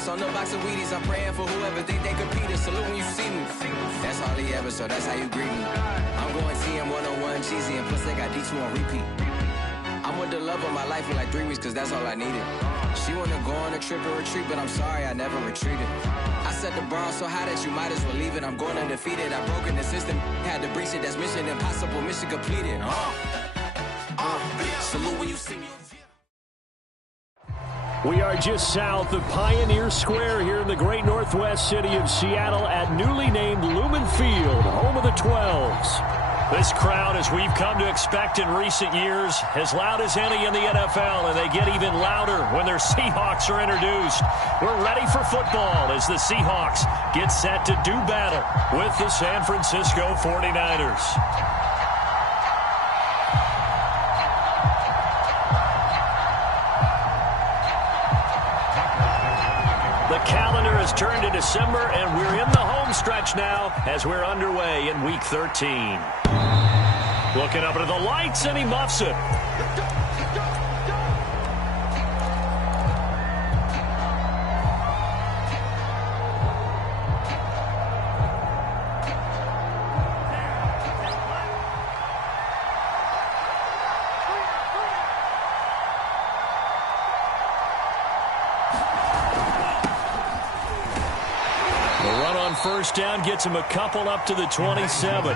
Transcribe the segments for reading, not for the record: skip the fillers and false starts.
face on the box of Wheaties. I'm praying for whoever think they compete. Salute when you see me. That's all he ever, so that's how you greet me. I'm going TM 101 cheesy, and plus they got D2 on repeat. I'm with the love of my life for like 3 weeks, cause that's all I needed. She wanna go on a trip and retreat, but I'm sorry, I never retreated. I set the bar so high that you might as well leave it. I'm going undefeated, I've broken the system. Had to breach it, that's mission impossible, mission completed. Salute when you see me. We are just south of Pioneer Square here in the great northwest city of Seattle at newly named Lumen Field, home of the 12s. This crowd, as we've come to expect in recent years, as loud as any in the NFL, and they get even louder when their Seahawks are introduced. We're ready for football as the Seahawks get set to do battle with the San Francisco 49ers. The calendar has turned to December, and we're in the home stretch now as we're underway in Week 13. Looking up into the lights, and he muffs it. First down gets him a couple up to the 27.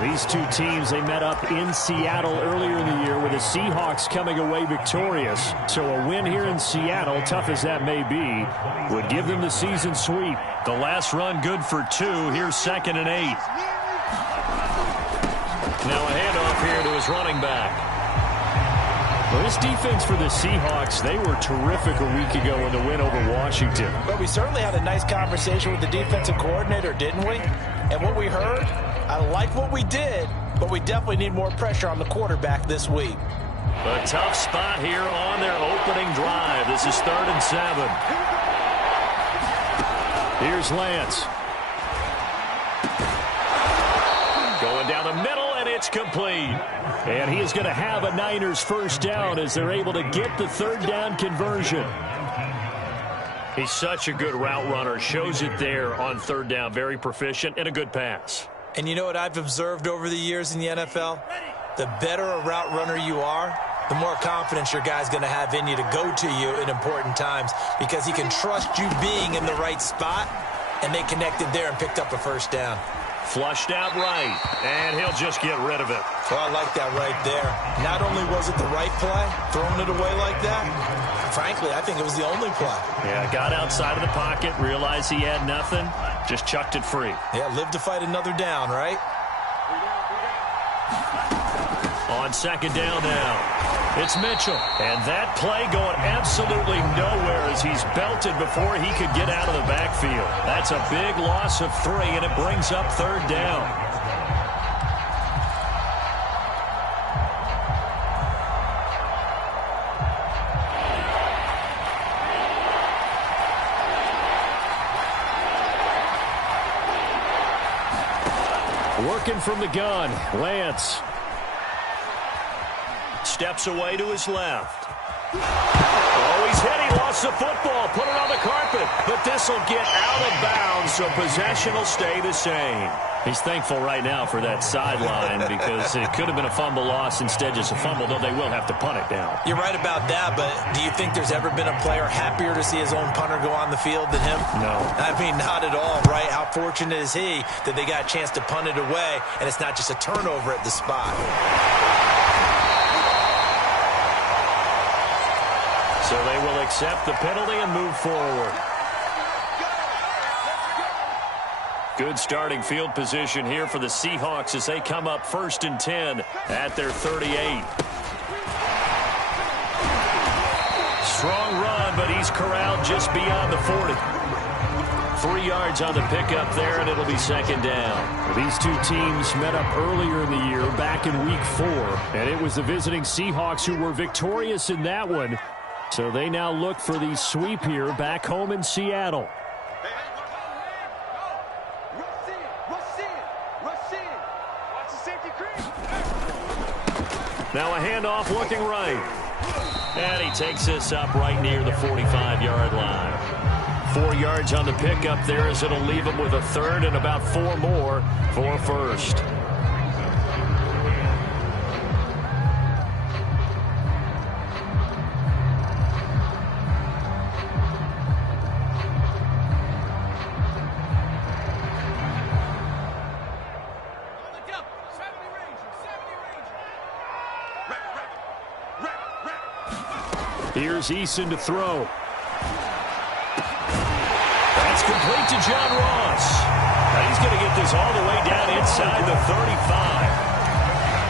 These two teams, they met up in Seattle earlier in the year with the Seahawks coming away victorious. So a win here in Seattle, tough as that may be, would give them the season sweep. The last run good for 2. Here's 2nd and 8. Now a handoff here to his running back. Well, this defense for the Seahawks, they were terrific a week ago in the win over Washington. But we certainly had a nice conversation with the defensive coordinator, didn't we? And what we heard, I like what we did, but we definitely need more pressure on the quarterback this week. A tough spot here on their opening drive. This is 3rd and 7. Here's Lance. Going down the middle, and it's complete. And he is going to have a Niners first down as they're able to get the 3rd down conversion. He's such a good route runner. Shows it there on 3rd down. Very proficient and a good pass. And you know what I've observed over the years in the NFL? The better a route runner you are, the more confidence your guy's going to have in you to go to you in important times because he can trust you being in the right spot, and they connected there and picked up a first down. Flushed out right, and he'll just get rid of it. Well, I like that right there. Not only was it the right play, throwing it away like that, frankly, I think it was the only play. Yeah, got outside of the pocket, realized he had nothing, just chucked it free. Yeah, live to fight another down, right? On 2nd down now, it's Mitchell. And that play going absolutely nowhere as he's belted before he could get out of the backfield. That's a big loss of 3, and it brings up 3rd down. Working from the gun, Lance. Steps away to his left. Oh, he's hit. He lost the football. Put it on the carpet. But this will get out of bounds, so possession will stay the same. He's thankful right now for that sideline because it could have been a fumble loss, instead just a fumble, though they will have to punt it down. You're right about that, but do you think there's ever been a player happier to see his own punter go on the field than him? No. I mean, not at all, right? How fortunate is he that they got a chance to punt it away, and it's not just a turnover at the spot. So they will accept the penalty and move forward. Good starting field position here for the Seahawks as they come up 1st and 10 at their 38. Strong run, but he's corralled just beyond the 40. 3 yards on the pickup there, and it'll be 2nd down. These two teams met up earlier in the year, back in Week 4, and it was the visiting Seahawks who were victorious in that one. So they now look for the sweep here back home in Seattle. Now a handoff looking right. And he takes this up right near the 45-yard line. 4 yards on the pickup there, as it'll leave him with a third and about 4 more for first. Here's Eason to throw. That's complete to John Ross. Now he's going to get this all the way down inside the 35.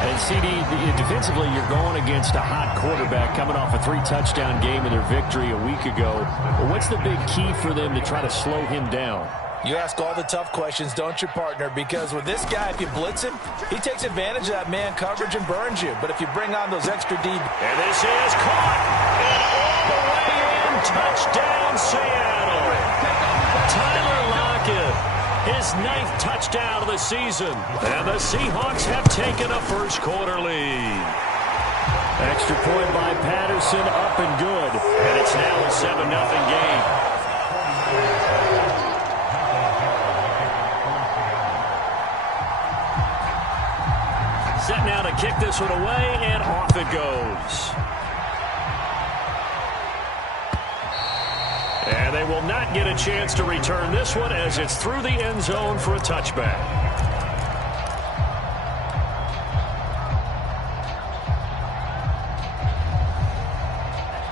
And CD, defensively, you're going against a hot quarterback coming off a 3-touchdown game in their victory a week ago. But what's the big key for them to try to slow him down? You ask all the tough questions, don't you, partner? Because with this guy, if you blitz him, he takes advantage of that man coverage and burns you. But if you bring on those extra deep... And this is caught. And all the way in. Touchdown, Seattle. Tyler Lockett, his 9th touchdown of the season. And the Seahawks have taken a first-quarter lead. Extra point by Patterson, up and good. And it's now a 7-0 game. Set now to kick this one away, and off it goes. And they will not get a chance to return this one as it's through the end zone for a touchback.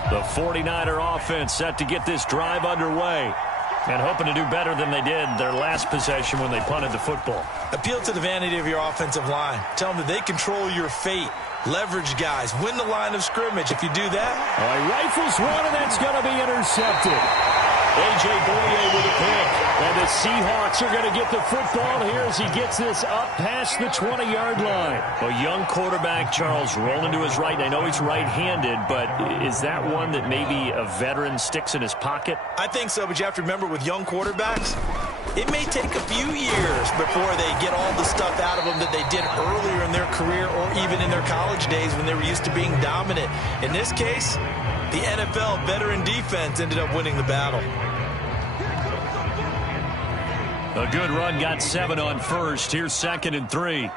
The 49er offense set to get this drive underway. And hoping to do better than they did their last possession when they punted the football. Appeal to the vanity of your offensive line. Tell them that they control your fate. Leverage guys. Win the line of scrimmage. If you do that... All right, rifles one, and that's going to be intercepted. A.J. Bouye with a pick. And the Seahawks are going to get the football here as he gets this up past the 20-yard line. A young quarterback, Charles, rolling to his right. I know he's right-handed, but is that one that maybe a veteran sticks in his pocket? I think so, but you have to remember with young quarterbacks, it may take a few years before they get all the stuff out of them that they did earlier in their career or even in their college days when they were used to being dominant. In this case, the NFL veteran defense ended up winning the battle. A good run, got 7 on first. Here's 2nd and 3.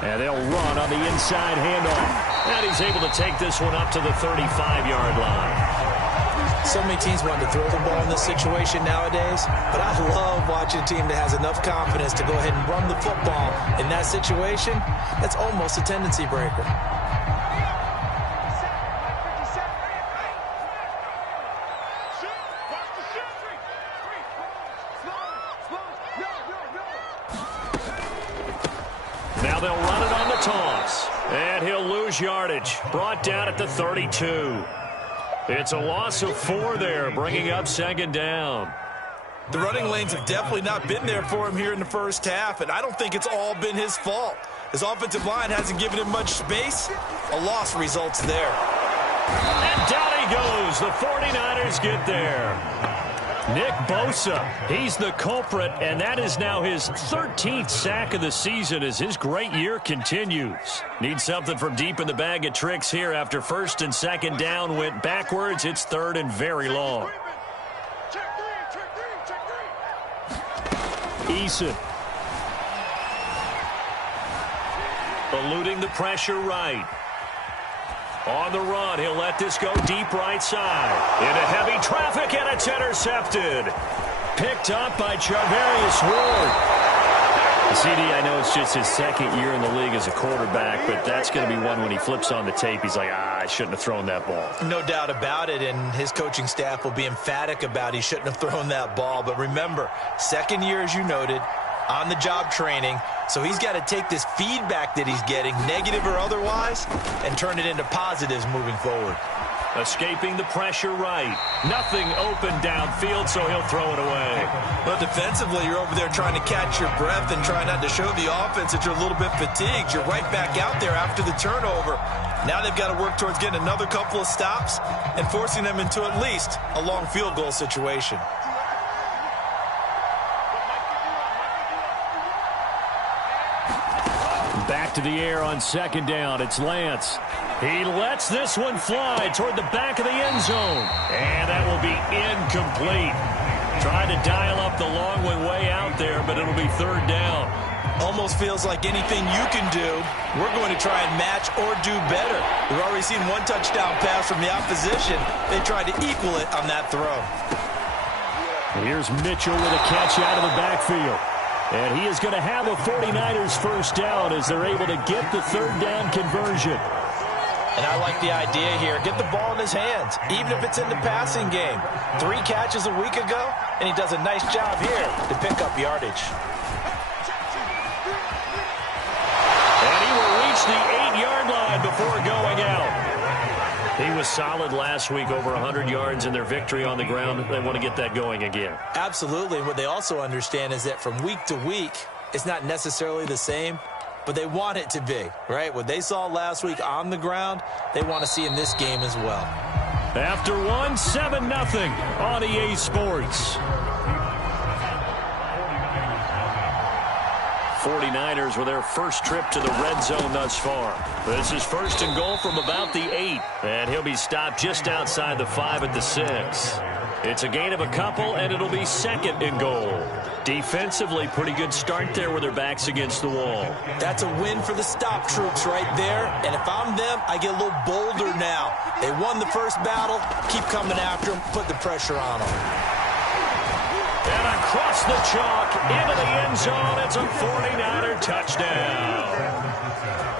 And they'll run on the inside handoff. And he's able to take this one up to the 35-yard line. So many teams want to throw the ball in this situation nowadays, but I love watching a team that has enough confidence to go ahead and run the football. In that situation, that's almost a tendency breaker. Now they'll run it on the toss. And he'll lose yardage. Brought down at the 32. It's a loss of 4 there, bringing up 2nd down. The running lanes have definitely not been there for him here in the first half, and I don't think it's all been his fault. His offensive line hasn't given him much space. A loss results there. And down he goes. The 49ers get there. Nick Bosa, he's the culprit, and that is now his 13th sack of the season as his great year continues. Needs something from deep in the bag of tricks here after 1st and 2nd down went backwards. It's 3rd and very long. Eason. Eluding the pressure right. On the run, he'll let this go deep right side. Into heavy traffic, and it's intercepted. Picked up by Charvarius Ward. CD, I know it's just his 2nd year in the league as a quarterback, but that's going to be one when he flips on the tape. He's like, I shouldn't have thrown that ball. No doubt about it, and his coaching staff will be emphatic about he shouldn't have thrown that ball. But remember, 2nd year, as you noted, on-the-job training. So he's got to take this feedback that he's getting, negative or otherwise, and turn it into positives moving forward. Escaping the pressure right. Nothing open downfield, so he'll throw it away. But defensively, you're over there trying to catch your breath and trying not to show the offense that you're a little bit fatigued. You're right back out there after the turnover. Now they've got to work towards getting another couple of stops and forcing them into at least a long field goal situation. Back to the air on second down. It's Lance. He lets this one fly toward the back of the end zone. And that will be incomplete. Trying to dial up the long one way out there, but it'll be third down. Almost feels like anything you can do, we're going to try and match or do better. We've already seen one touchdown pass from the opposition. They tried to equal it on that throw. Here's Mitchell with a catch out of the backfield. And he is going to have a 49ers first down as they're able to get the third down conversion. And I like the idea here. Get the ball in his hands, even if it's in the passing game. 3 catches a week ago, and he does a nice job here to pick up yardage. And he will reach the 8-yard line before going out. He was solid last week, over 100 yards in their victory on the ground. They want to get that going again. Absolutely. And what they also understand is that from week to week, it's not necessarily the same, but they want it to be, right? What they saw last week on the ground, they want to see in this game as well. After 7-0 on EA Sports. 49ers with their first trip to the red zone thus far. This is first and goal from about the 8. And he'll be stopped just outside the 5 at the 6. It's a gain of a couple, and it'll be second and goal. Defensively, pretty good start there with their backs against the wall. That's a win for the stop troops right there. And if I'm them, I get a little bolder now. They won the first battle. Keep coming after them. Put the pressure on them. And across the chalk, into the end zone, it's a 49er touchdown.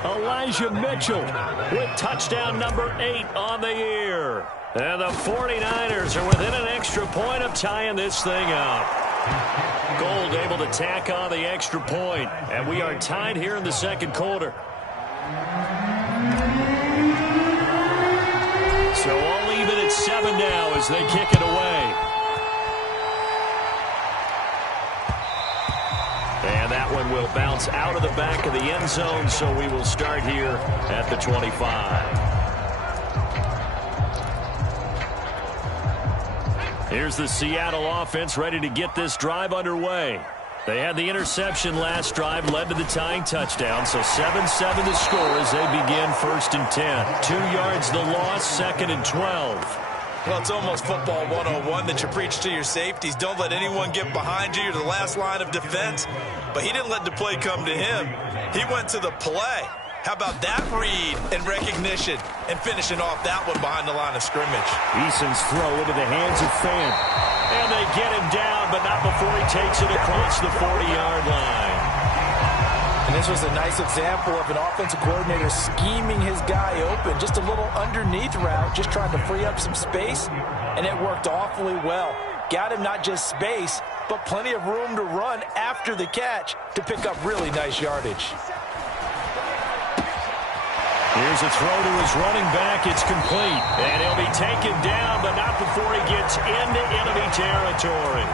Elijah Mitchell with touchdown number 8 on the year. And the 49ers are within an extra point of tying this thing up. Gold able to tack on the extra point. And we are tied here in the second quarter. So all even at 7 now as they kick it away. And that one will bounce out of the back of the end zone, so we will start here at the 25. Here's the Seattle offense ready to get this drive underway. They had the interception last drive, led to the tying touchdown, so 7-7 the score as they begin first and 10. 2 yards the loss, second and 12. Well, it's almost football 101 that you preach to your safeties. Don't let anyone get behind you. You're the last line of defense. But he didn't let the play come to him. He went to the play. How about that read and recognition and finishing off that one behind the line of scrimmage? Eason's throw into the hands of Fan. And they get him down, but not before he takes it across the 40-yard line. And this was a nice example of an offensive coordinator scheming his guy open. Just a little underneath route, just trying to free up some space, and it worked awfully well. Got him not just space, but plenty of room to run after the catch to pick up really nice yardage. Here's a throw to his running back. It's complete. And he'll be taken down, but not before he gets into enemy territory.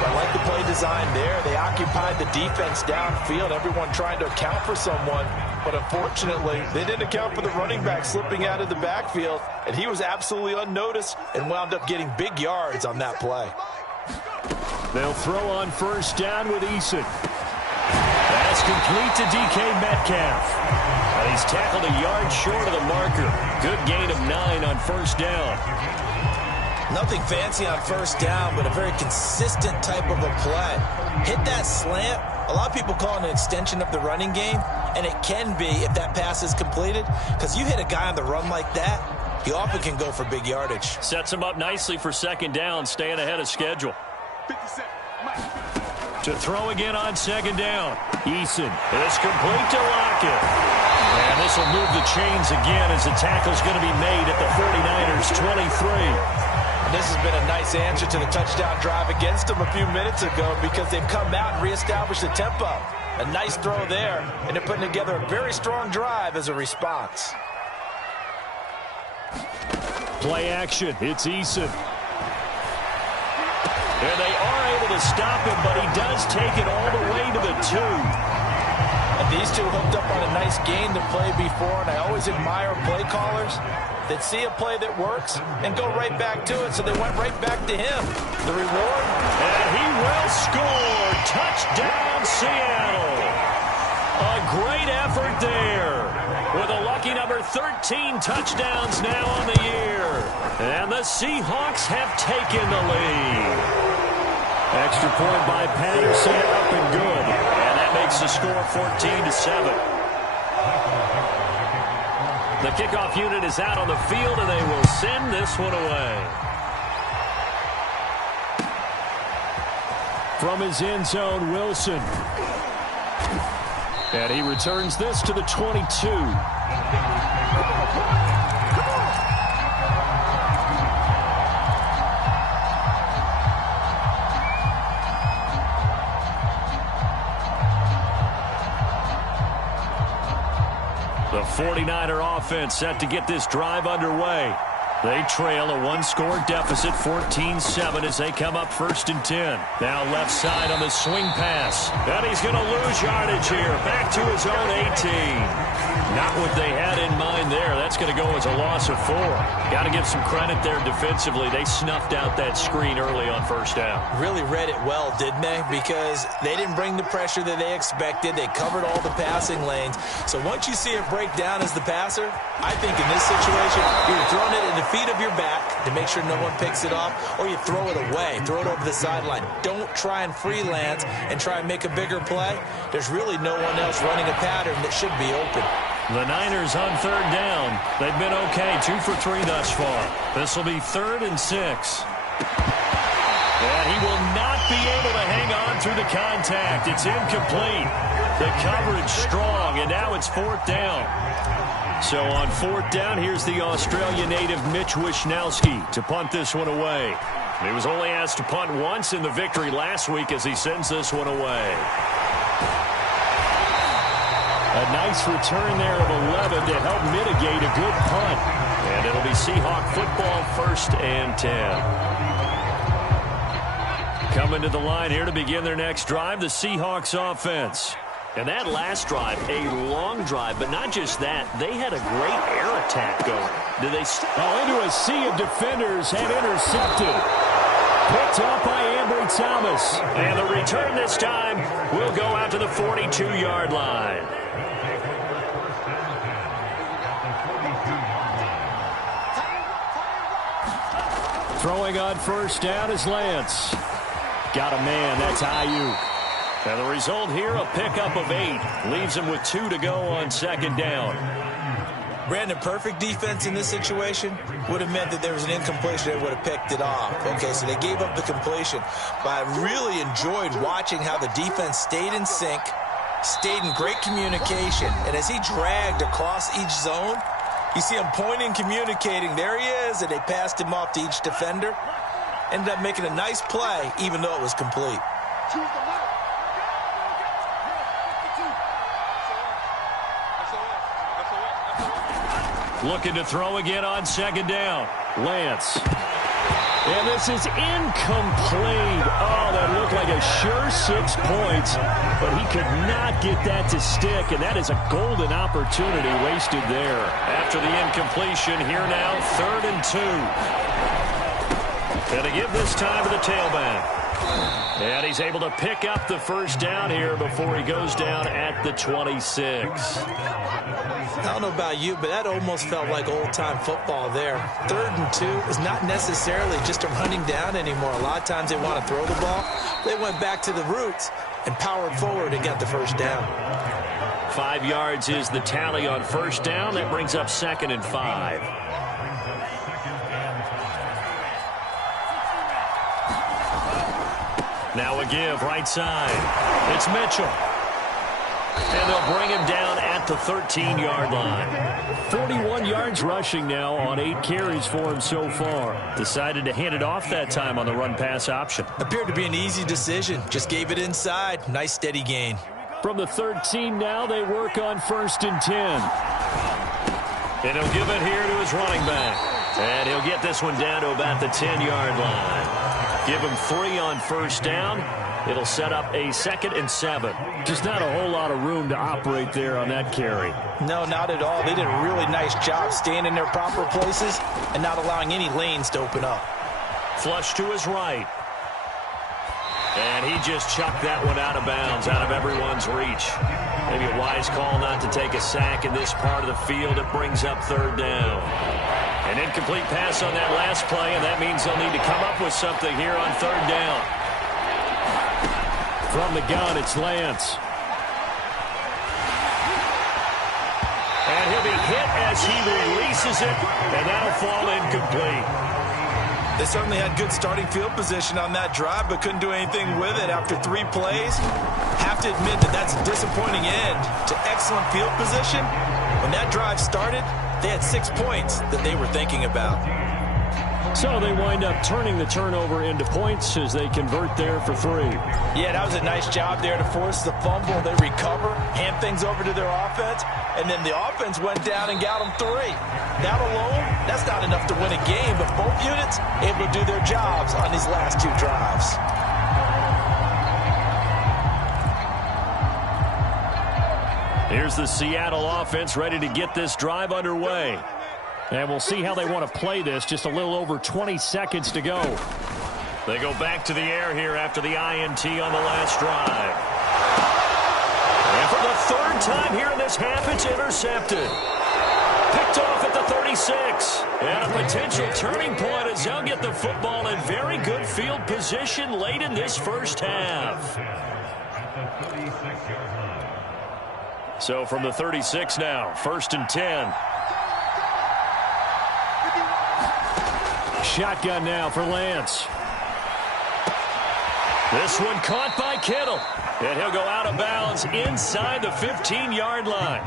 I like the play design there. They occupied the defense downfield, everyone trying to account for someone. But unfortunately, they didn't account for the running back slipping out of the backfield, and he was absolutely unnoticed and wound up getting big yards on that play. They'll throw on first down with Eason. That's complete to DK Metcalf. And he's tackled a yard short of the marker. Good gain of 9 on first down. Nothing fancy on first down, but a very consistent type of a play. Hit that slant. A lot of people call it an extension of the running game, and it can be if that pass is completed, because you hit a guy on the run like that, he often can go for big yardage. Sets him up nicely for second down, staying ahead of schedule. To throw again on second down. Eason is complete to Lockett. And this will move the chains again as the tackle's going to be made at the 49ers 23. This has been a nice answer to the touchdown drive against them a few minutes ago because they've come out and reestablished the tempo. A nice throw there, and they're putting together a very strong drive as a response. Play action. It's Eason. And they are able to stop him, but he does take it all the way to the 2. And these two hooked up on a nice gain to play before, and I always admire play callers that see a play that works and go right back to it, so they went right back to him. The reward? And he will score. Touchdown, Seattle. A great effort there. With a lucky number 13 touchdowns now on the year. And the Seahawks have taken the lead. Extra point by Patterson, up and good. And that makes the score 14-7. The kickoff unit is out on the field, and they will send this one away. From his end zone, Wilson. And he returns this to the 22. The 49er offense set to get this drive underway. They trail a one-score deficit, 14-7, as they come up 1st and 10. Now left side on the swing pass. And he's going to lose yardage here. Back to his own 18. Not what they had in mind there. That's going to go as a loss of 4. Got to give some credit there defensively. They snuffed out that screen early on 1st down. Really read it well, didn't they? Because they didn't bring the pressure that they expected. They covered all the passing lanes. So once you see it break down as the passer, I think in this situation, you're throwing it in the feet of your back to make sure no one picks it off, or you throw it away, throw it over the sideline. Don't try and freelance and try and make a bigger play. There's really no one else running a pattern that should be open. The Niners on 3rd down. They've been okay, 2 for 3 thus far. This will be 3rd and 6. And he will not be able to hang on through the contact. It's incomplete. The coverage strong, and now it's 4th down. So on 4th down, here's the Australian native Mitch Wishnowsky to punt this one away. He was only asked to punt once in the victory last week as he sends this one away. A nice return there of 11 to help mitigate a good punt. And it'll be Seahawk football, 1st and 10. Coming to the line here to begin their next drive, the Seahawks offense. And that last drive, a long drive, but not just that. They had a great air attack going. Into a sea of defenders and intercepted. Picked up by Ambry Thomas. And the return this time will go out to the 42-yard line. Throwing on 1st down is Lance. Got a man, that's Ayuk. And the result here, a pickup of 8. Leaves him with 2 to go on 2nd down. Brandon, perfect defense in this situation would have meant that there was an incompletion. They would have picked it off. Okay, so they gave up the completion. But I really enjoyed watching how the defense stayed in sync, stayed in great communication. And as he dragged across each zone, you see him pointing, communicating. There he is, and they passed him off to each defender. Ended up making a nice play, even though it was complete. Looking to throw again on 2nd down. Lance. And this is incomplete. Oh, that looked like a sure 6 points, but he could not get that to stick, and that is a golden opportunity wasted there. After the incompletion, here now, 3rd and 2. And to give this time to the tailback. And he's able to pick up the 1st down here before he goes down at the 26. I don't know about you, but that almost felt like old-time football there. 3rd and 2 is not necessarily just a running down anymore. A lot of times they want to throw the ball. They went back to the roots and powered forward and got the 1st down. 5 yards is the tally on 1st down. That brings up 2nd and 5. Now a give, right side. It's Mitchell. And they'll bring him down at the 13-yard line. 41 yards rushing now on 8 carries for him so far. Decided to hand it off that time on the run-pass option. Appeared to be an easy decision. Just gave it inside. Nice steady gain. From the 13 now, they work on 1st and 10. And he'll give it here to his running back. And he'll get this one down to about the 10-yard line. Give him 3 on 1st down. It'll set up a 2nd and 7. Just not a whole lot of room to operate there on that carry. No, not at all. They did a really nice job staying in their proper places and not allowing any lanes to open up. Flush to his right. And he just chucked that one out of bounds, out of everyone's reach. Maybe a wise call not to take a sack in this part of the field. It brings up third down. An incomplete pass on that last play, and that means they'll need to come up with something here on third down. From the gun, it's Lance. And he'll be hit as he releases it, and that'll fall incomplete. They certainly had good starting field position on that drive, but couldn't do anything with it after 3 plays. Have to admit that that's a disappointing end to excellent field position. When that drive started, they had 6 points that they were thinking about. So they wind up turning the turnover into points as they convert there for 3. Yeah, that was a nice job there to force the fumble. They recover, hand things over to their offense, and then the offense went down and got them 3. That alone, that's not enough to win a game, but both units able to do their jobs on these last 2 drives. Here's the Seattle offense ready to get this drive underway. And we'll see how they want to play this. Just a little over 20 seconds to go. They go back to the air here after the INT on the last drive. And for the 3rd time here in this half, it's intercepted. Picked off at the 36. And a potential turning point as they'll get the football in very good field position late in this first half. So from the 36 now, 1st and 10. Shotgun now for Lance. This one caught by Kittle. And he'll go out of bounds inside the 15-yard line.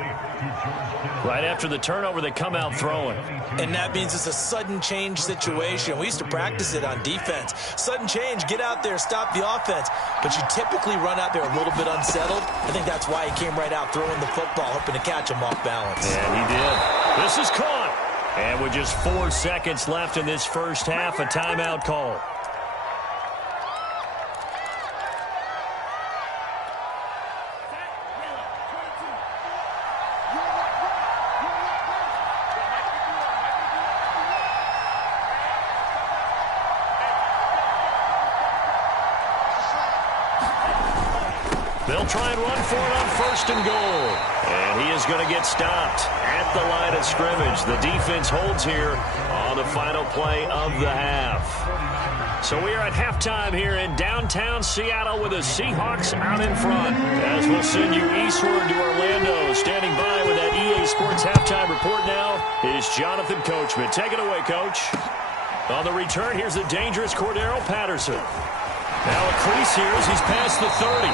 Right after the turnover, they come out throwing. And that means it's a sudden change situation. We used to practice it on defense. Sudden change, get out there, stop the offense. But you typically run out there a little bit unsettled. I think that's why he came right out throwing the football, hoping to catch him off balance. And he did. This is caught. And with just 4 seconds left in this first half, a timeout call. They'll try and run for it on 1st and goal. And he is going to get stopped at the line of scrimmage. The defense holds here on the final play of the half. So we are at halftime here in downtown Seattle with the Seahawks out in front. As we'll send you eastward to Orlando. Standing by with that EA Sports halftime report now is Jonathan Coachman. Take it away, Coach. On the return, here's the dangerous Cordero Patterson. Now a crease here as he's past the 30.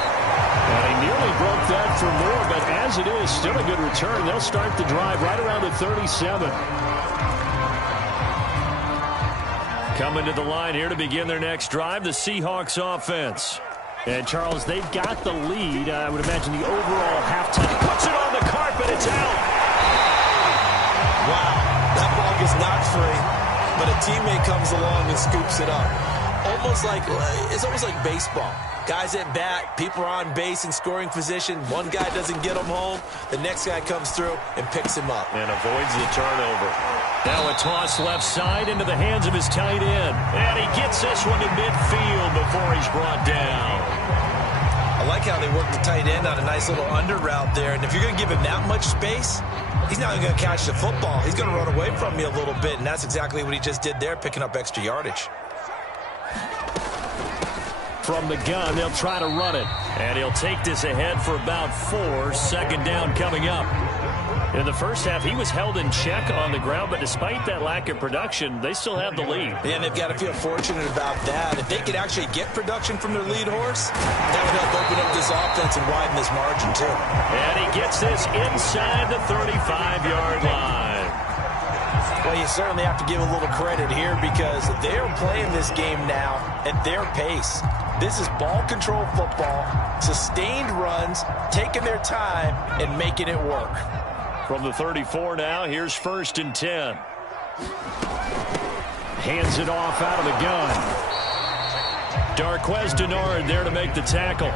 And he nearly broke that for more, but as it is, still a good return. They'll start the drive right around the 37. Coming to the line here to begin their next drive, the Seahawks offense. And, Charles, they've got the lead. I would imagine the overall halftime. Puts it on the carpet. It's out. Wow, that ball gets knocked free, but a teammate comes along and scoops it up. It's almost like baseball. Guys at bat, people are on base in scoring position. One guy doesn't get him home. The next guy comes through and picks him up. And avoids the turnover. Now a toss left side into the hands of his tight end. And he gets this one to midfield before he's brought down. I like how they work the tight end on a nice little under route there. And if you're going to give him that much space, he's not going to catch the football. He's going to run away from you a little bit, and that's exactly what he just did there, picking up extra yardage. From the gun, they'll try to run it. And he'll take this ahead for about 4. 2nd down coming up. In the first half, he was held in check on the ground, but despite that lack of production, they still have the lead. And they've got to feel fortunate about that. If they could actually get production from their lead horse, that would help open up this offense and widen this margin, too. And he gets this inside the 35-yard line. Well, you certainly have to give a little credit here because they're playing this game now at their pace. This is ball control football, sustained runs, taking their time, and making it work. From the 34 now, here's 1st and 10. Hands it off out of the gun. Darquez Denard there to make the tackle.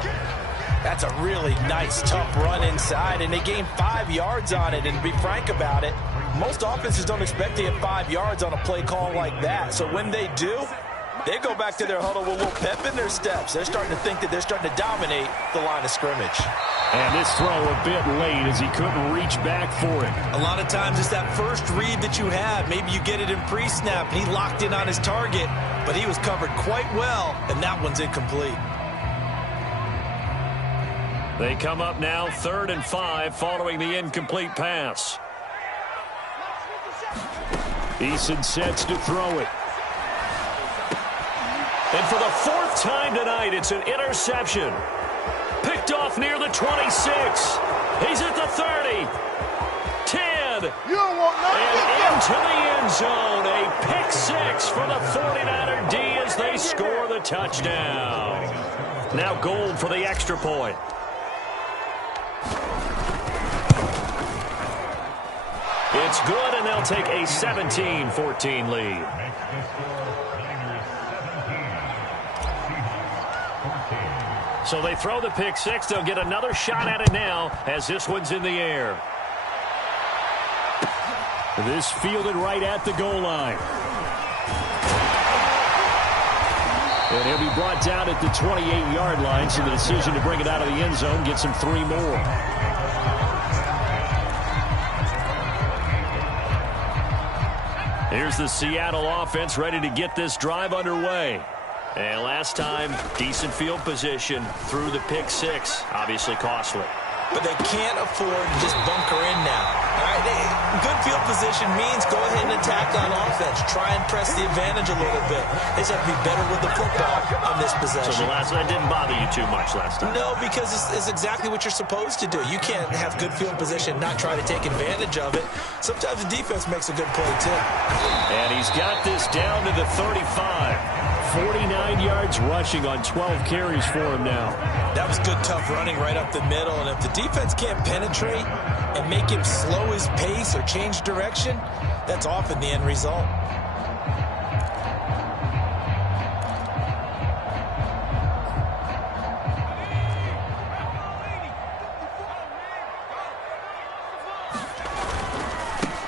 That's a really nice, tough run inside, and they gained 5 yards on it. And to be frank about it, most offenses don't expect to get 5 yards on a play call like that. So when they do, They go back to their huddle with a little pep in their steps. They're starting to think that they're starting to dominate the line of scrimmage. And this throw a bit late as he couldn't reach back for it. A lot of times it's that first read that you have. Maybe you get it in pre-snap, and he locked in on his target, but he was covered quite well, and that one's incomplete. They come up now 3rd and 5 following the incomplete pass. Eason sets to throw it. And for the 4th time tonight, it's an interception. Picked off near the 26. He's at the 30. 10. And into the end zone. A pick 6 for the 49er D as they score the touchdown. Now Gold for the extra point. It's good, and they'll take a 17-14 lead. So they throw the pick 6. They'll get another shot at it now as this one's in the air. This fielded right at the goal line. And he'll be brought down at the 28-yard line, so the decision to bring it out of the end zone gets him 3 more. Here's the Seattle offense ready to get this drive underway. And last time, decent field position through the pick 6. Obviously costly. But they can't afford to just bunker in now. All right, good field position means go ahead and attack on offense. Try and press the advantage a little bit. They just have to be better with the football on this possession. So that didn't bother you too much last time? No, because it's exactly what you're supposed to do. You can't have good field position, not try to take advantage of it. Sometimes the defense makes a good play, too. And he's got this down to the 35. 49 yards rushing on 12 carries for him now. That was good, tough running right up the middle. And if the defense can't penetrate and make him slow his pace or change direction, that's often the end result.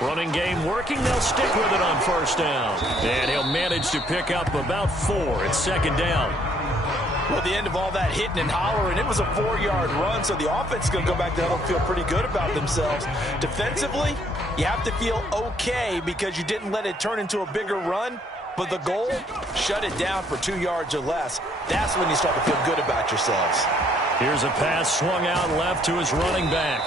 Running game working. They'll stick with it on 1st down. And he'll manage to pick up about 4. It's 2nd down. Well, at the end of all that hitting and hollering, it was a 4-yard run, so the offense is going to go back down and feel pretty good about themselves. Defensively, you have to feel okay because you didn't let it turn into a bigger run, but the goal, shut it down for 2 yards or less. That's when you start to feel good about yourselves. Here's a pass swung out left to his running back.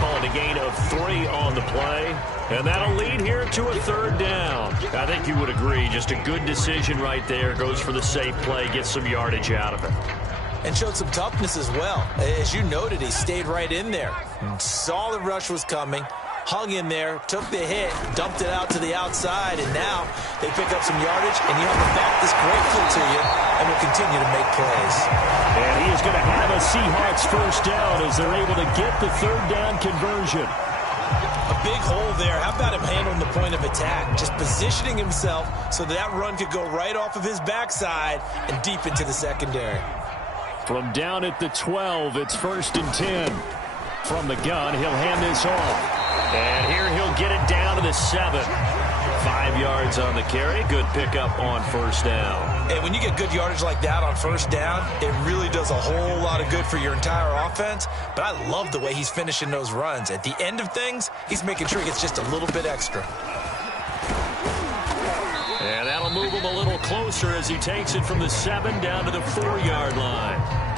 Calling a gain of 3 on the play. And that'll lead here to a 3rd down. I think you would agree. Just a good decision right there. Goes for the safe play. Gets some yardage out of it. And showed some toughness as well. As you noted, he stayed right in there. Saw the rush was coming. Hung in there. Took the hit. Dumped it out to the outside. And now they pick up some yardage. And you have a back that's grateful to you. And will continue to make plays. And he is going to have a Seahawks 1st down as they're able to get the 3rd down conversion. A big hole there. How about him handling the point of attack? Just positioning himself so that run could go right off of his backside and deep into the secondary. From down at the 12, it's 1st and 10. From the gun, he'll hand this off. And here he'll get it down to the 7. 5 yards on the carry. Good pickup on 1st down. And when you get good yardage like that on 1st down, it really does a whole lot of good for your entire offense. But I love the way he's finishing those runs. At the end of things, he's making sure he gets just a little bit extra. And that'll move him a little closer as he takes it from the 7 down to the 4-yard line.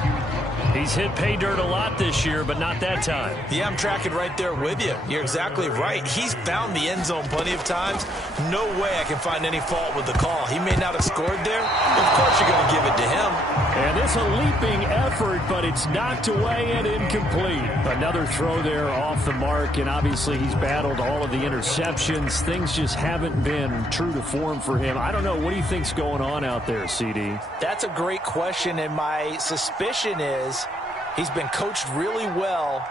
He's hit pay dirt a lot this year, but not that time. Yeah, I'm tracking right there with you. You're exactly right. He's found the end zone plenty of times. No way I can find any fault with the call. He may not have scored there. Of course you're going to give it to him. And it's a leaping effort, but it's knocked away and incomplete. Another throw there off the mark, and obviously he's battled all of the interceptions. Things just haven't been true to form for him. I don't know. What do you think's going on out there, CD? That's a great question, and my suspicion is he's been coached really well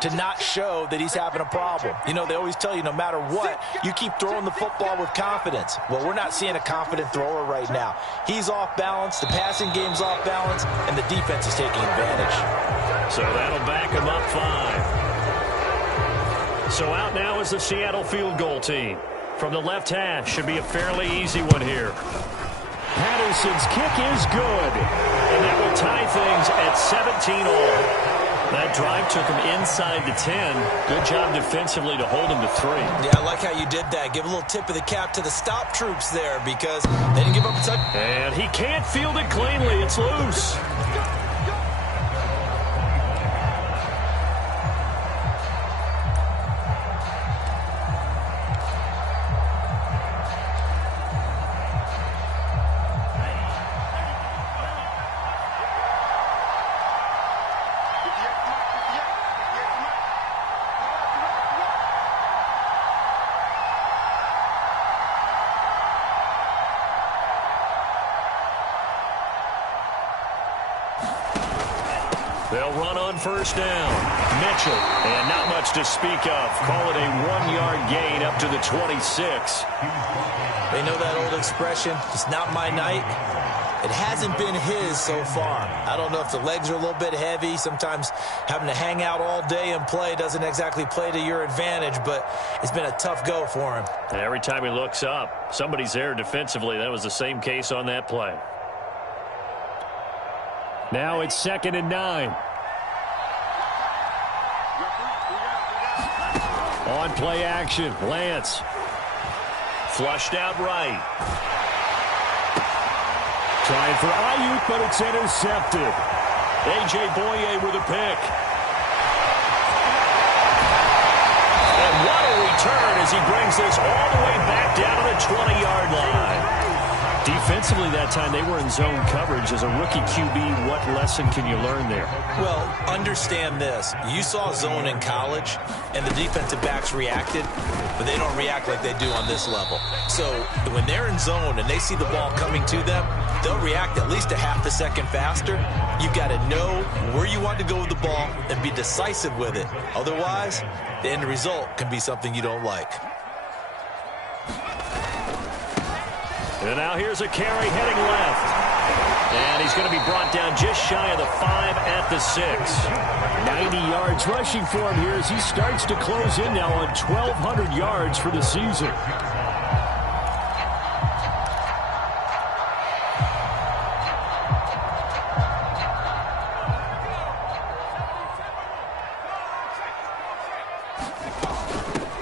to not show that he's having a problem. You know, they always tell you no matter what, you keep throwing the football with confidence. Well, we're not seeing a confident thrower right now. He's off balance, the passing game's off balance, and the defense is taking advantage. So that'll back him up 5. So out now is the Seattle field goal team. From the left hash, should be a fairly easy one here. Had Wilson's kick is good. And that will tie things at 17 all. That drive took him inside the 10. Good job defensively to hold him to 3. Yeah, I like how you did that. Give a little tip of the cap to the stop troops there because they didn't give up a touch. And he can't field it cleanly. It's loose. They'll run on first down. Mitchell, and not much to speak of. Call it a 1-yard gain up to the 26. They know that old expression, it's not my night. It hasn't been his so far. I don't know if the legs are a little bit heavy. Sometimes having to hang out all day and play doesn't exactly play to your advantage, but it's been a tough go for him. And every time he looks up, somebody's there defensively. That was the same case on that play. Now it's 2nd and 9. On play action, Lance. Flushed out right. Trying for Ayuk, but it's intercepted. A.J. Boye with a pick. And what a return as he brings this all the way back down to the 20-yard line. Defensively that time, they were in zone coverage. As a rookie QB, what lesson can you learn there? Well, understand this. You saw zone in college, and the defensive backs reacted, but they don't react like they do on this level. So when they're in zone and they see the ball coming to them, they'll react at least a half a second faster. You've got to know where you want to go with the ball and be decisive with it. Otherwise, the end result can be something you don't like. And now here's a carry heading left. And he's going to be brought down just shy of the 5 at the 6. 90 yards rushing for him here as he starts to close in now on 1,200 yards for the season.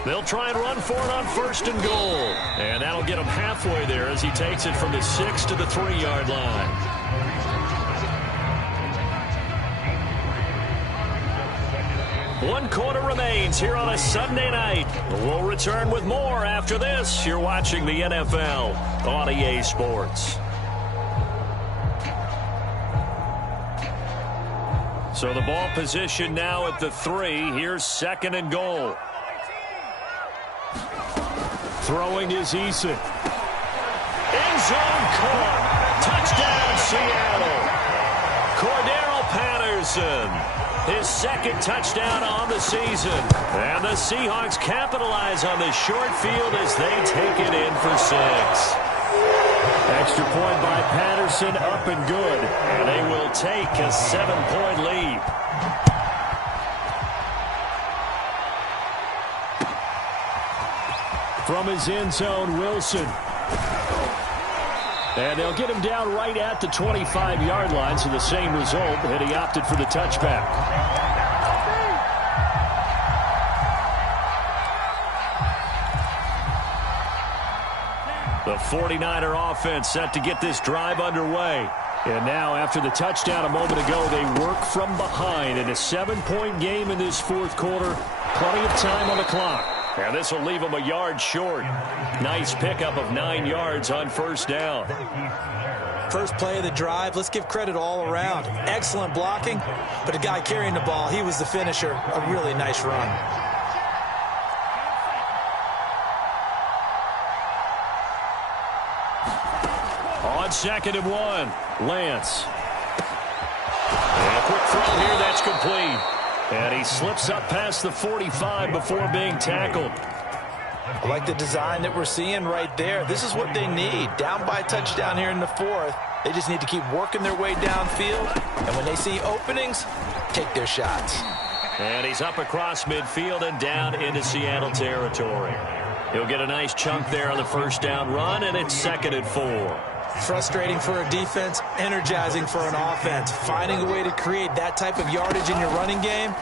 They'll try and run for it on 1st and goal. And that'll get him halfway there as he takes it from the 6 to the 3-yard line. One quarter remains here on a Sunday night. We'll return with more after this. You're watching the NFL on EA Sports. So the ball position now at the 3. Here's 2nd and goal. Throwing is Eason. End zone caught. Touchdown, Seattle. Cordero Patterson. His 2nd touchdown on the season. And the Seahawks capitalize on this short field as they take it in for 6. Extra point by Patterson, up and good. And they will take a 7-point lead. From his end zone, Wilson. And they'll get him down right at the 25-yard line, so the same result, and he opted for the touchback. The 49er offense set to get this drive underway. And now, after the touchdown a moment ago, they work from behind in a 7-point game in this 4th quarter. Plenty of time on the clock. And this will leave him a yard short. Nice pickup of 9 yards on 1st down. First play of the drive, let's give credit all around. Excellent blocking, but the guy carrying the ball, he was the finisher. A really nice run. On 2nd and 1, Lance. And a quick throw here, that's complete. And he slips up past the 45 before being tackled. I like the design that we're seeing right there. This is what they need. Down by a touchdown here in the 4th. They just need to keep working their way downfield. And when they see openings, take their shots. And he's up across midfield and down into Seattle territory. He'll get a nice chunk there on the 1st down run, and it's 2nd and 4. Frustrating for a defense, energizing for an offense. Finding a way to create that type of yardage in your running game,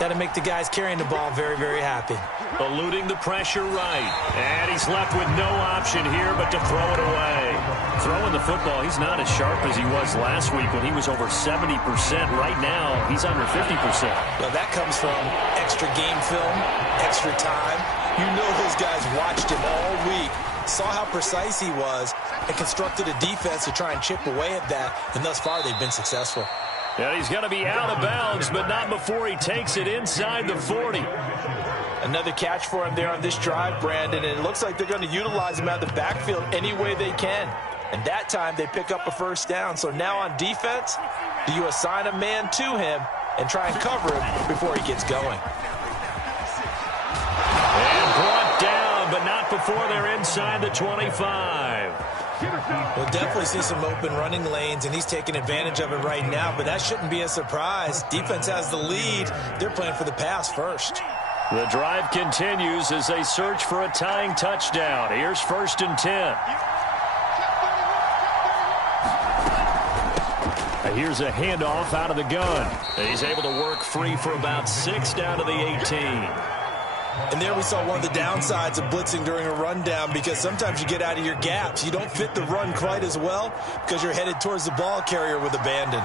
that'll make the guys carrying the ball very, very happy. Eluding the pressure right. And he's left with no option here but to throw it away. Throwing the football, he's not as sharp as he was last week when he was over 70%. Right now, he's under 50%. Well, that comes from extra game film, extra time. You know those guys watched him all week, saw how precise he was, and constructed a defense to try and chip away at that. And thus far, they've been successful. Yeah, he's going to be out of bounds, but not before he takes it inside the 40. Another catch for him there on this drive, Brandon, and it looks like they're going to utilize him out of the backfield any way they can. And that time they pick up a first down. So now on defense, do you assign a man to him and try and cover him before he gets going? And brought down, but not before they're inside the 25. We'll definitely see some open running lanes, and he's taking advantage of it right now, but that shouldn't be a surprise. Defense has the lead. They're playing for the pass first. The drive continues as they search for a tying touchdown. Here's 1st and 10. Here's a handoff out of the gun. He's able to work free for about 6 down to the 18. And there we saw one of the downsides of blitzing during a rundown, because sometimes you get out of your gaps. You don't fit the run quite as well because you're headed towards the ball carrier with abandon.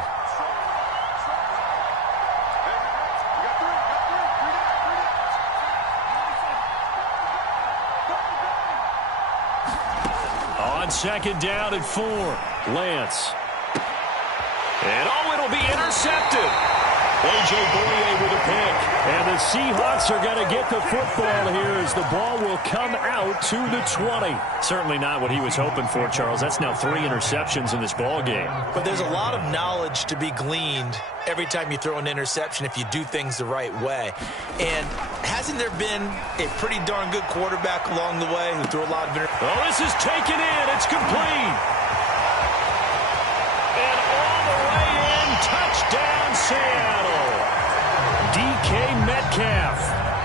On 2nd down and 4, Lance. And it'll be intercepted. A.J. Boye with a pick. And the Seahawks are going to get the football here as the ball will come out to the 20. Certainly not what he was hoping for, Charles. That's now 3 interceptions in this ball game. But there's a lot of knowledge to be gleaned every time you throw an interception if you do things the right way. And hasn't there been a pretty darn good quarterback along the way who threw a lot of interceptions? Oh, this is taken in. It's complete. And all the way in, touchdown Seattle. DK Metcalf,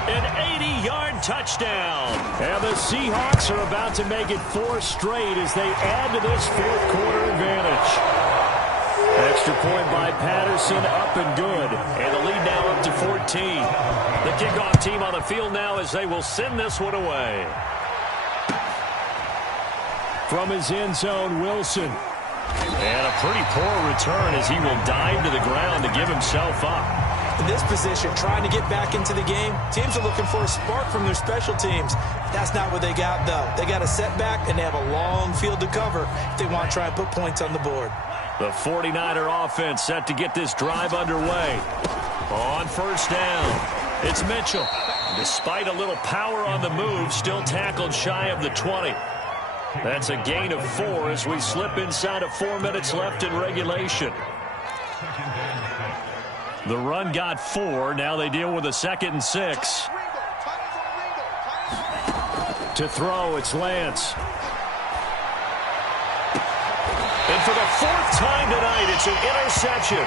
an 80-yard touchdown. And the Seahawks are about to make it 4 straight as they add to this 4th quarter advantage. Extra point by Patterson, up and good. And the lead now up to 14. The kickoff team on the field now as they will send this one away. From his end zone, Wilson. And a pretty poor return as he will dive to the ground to give himself up. In this position, trying to get back into the game, teams are looking for a spark from their special teams. That's not what they got, though. They got a setback, and they have a long field to cover if they want to try and put points on the board. The 49er offense set to get this drive underway. On 1st down, it's Mitchell. Despite a little power on the move, still tackled shy of the 20. That's a gain of 4 as we slip inside of 4 minutes left in regulation. The run got 4. Now they deal with a 2nd and 6. To throw, it's Lance. And for the 4th time tonight, it's an interception.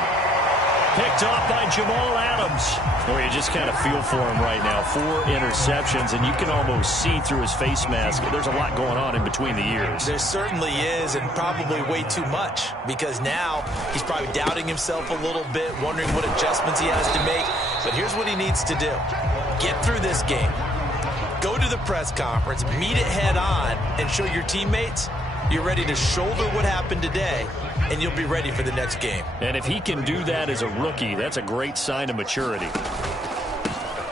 Picked off by Jamal Adams. Well, you just kind of feel for him right now. 4 interceptions, and you can almost see through his face mask. There's a lot going on in between the ears. There certainly is, and probably way too much, because now he's probably doubting himself a little bit, wondering what adjustments he has to make. But here's what he needs to do. Get through this game. Go to the press conference, meet it head on, and show your teammates you're ready to shoulder what happened today, and you'll be ready for the next game. And if he can do that as a rookie, that's a great sign of maturity.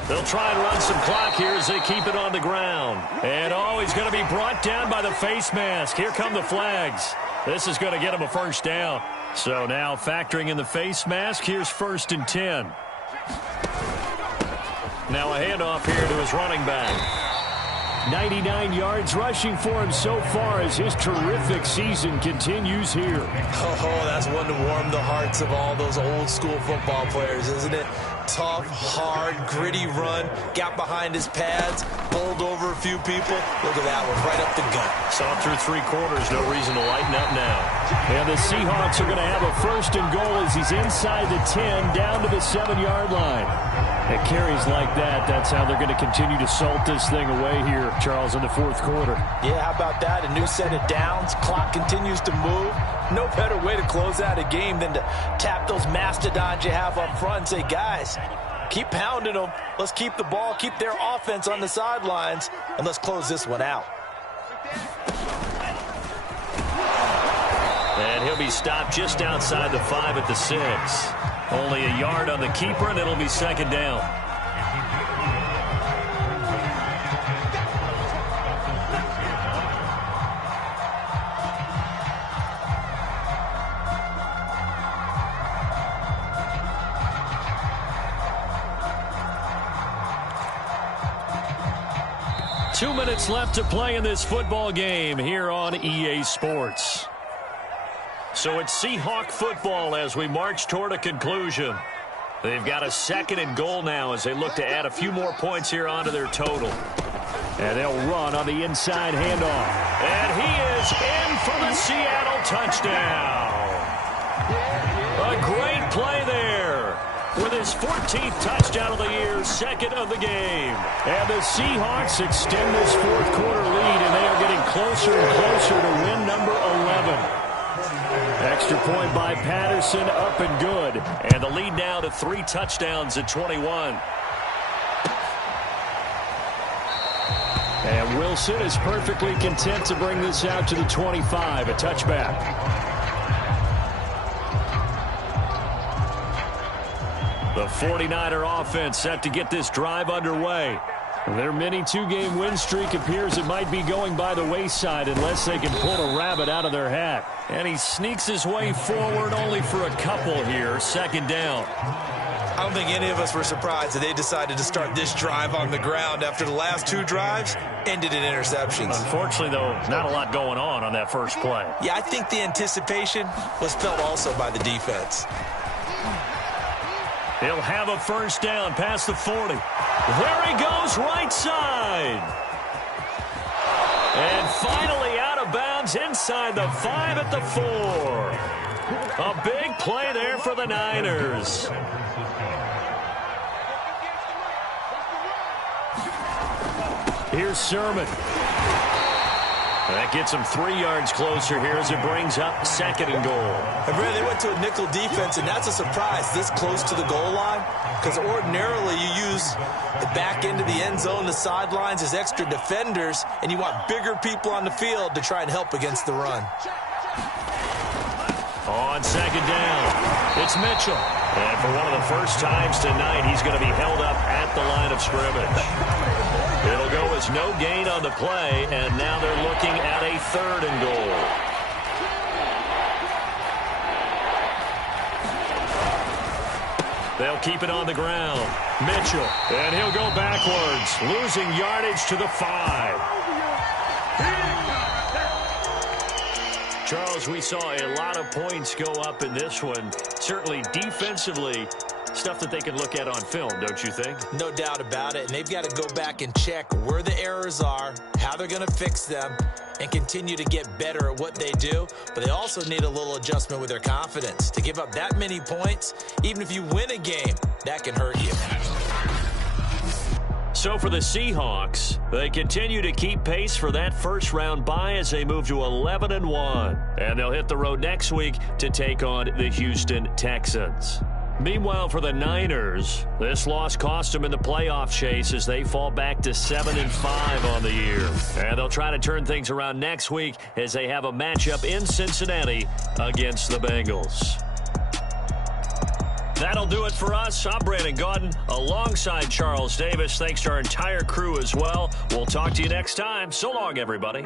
They'll try and run some clock here as they keep it on the ground. And, he's going to be brought down by the face mask. Here come the flags. This is going to get him a 1st down. So now factoring in the face mask, here's 1st and 10. Now a handoff here to his running back. 99 yards rushing for him so far as his terrific season continues here. Oh, that's one to warm the hearts of all those old school football players, isn't it? Tough, hard, gritty run. Got behind his pads, bowled over a few people. Look at that one, right up the gut. Saw through 3 quarters, no reason to lighten up now. And the Seahawks are going to have a 1st and goal as he's inside the 10, down to the 7-yard line. At carries like that, that's how they're going to continue to salt this thing away here, Charles, in the 4th quarter. Yeah, how about that? A new set of downs. Clock continues to move. No better way to close out a game than to tap those mastodons you have up front and say, guys, keep pounding them. Let's keep the ball, keep their offense on the sidelines, and let's close this one out. And he'll be stopped just outside the 5 at the 6. Only a yard on the keeper, and it'll be 2nd down. Two minutes left to play in this football game here on EA Sports. So it's Seahawk football as we march toward a conclusion. They've got a 2nd and goal now as they look to add a few more points here onto their total. And they'll run on the inside handoff. And he is in for the Seattle touchdown. A great play there. With his 14th touchdown of the year, 2nd of the game. And the Seahawks extend this 4th quarter lead, and they are getting closer and closer to win number 11. Extra point by Patterson, up and good. And the lead now to 3 touchdowns at 21. And Wilson is perfectly content to bring this out to the 25, a touchback. The 49er offense set to get this drive underway. Their mini 2-game win streak appears it might be going by the wayside unless they can pull a rabbit out of their hat. And he sneaks his way forward only for a couple here. 2nd down. I don't think any of us were surprised that they decided to start this drive on the ground after the last 2 drives ended in interceptions. Unfortunately, though, not a lot going on that first play. Yeah, I think the anticipation was felt also by the defense. He'll have a 1st down past the 40. There he goes, right side. And finally out of bounds inside the 5 at the 4. A big play there for the Niners. Here's Sermon. That gets him 3 yards closer here as it brings up 2nd and goal. And Brad, they went to a nickel defense, and that's a surprise this close to the goal line, because ordinarily you use the back end of the end zone, the sidelines as extra defenders, and you want bigger people on the field to try and help against the run. On 2nd down, it's Mitchell. And for one of the first times tonight, he's going to be held up at the line of scrimmage. It'll go as no gain on the play, and now they're looking at a 3rd and goal. They'll keep it on the ground. Mitchell, and he'll go backwards, losing yardage to the 5. Charles, we saw a lot of points go up in this one. Certainly defensively, stuff that they can look at on film, don't you think? No doubt about it, and they've got to go back and check where the errors are, how they're going to fix them, and continue to get better at what they do. But they also need a little adjustment with their confidence. To give up that many points, even if you win a game, that can hurt you. So for the Seahawks, they continue to keep pace for that first-round bye as they move to 11-1. And they'll hit the road next week to take on the Houston Texans. Meanwhile, for the Niners, this loss cost them in the playoff chase as they fall back to 7-5 on the year. And they'll try to turn things around next week as they have a matchup in Cincinnati against the Bengals. That'll do it for us. I'm Brandon Gaudin alongside Charles Davis. Thanks to our entire crew as well. We'll talk to you next time. So long, everybody.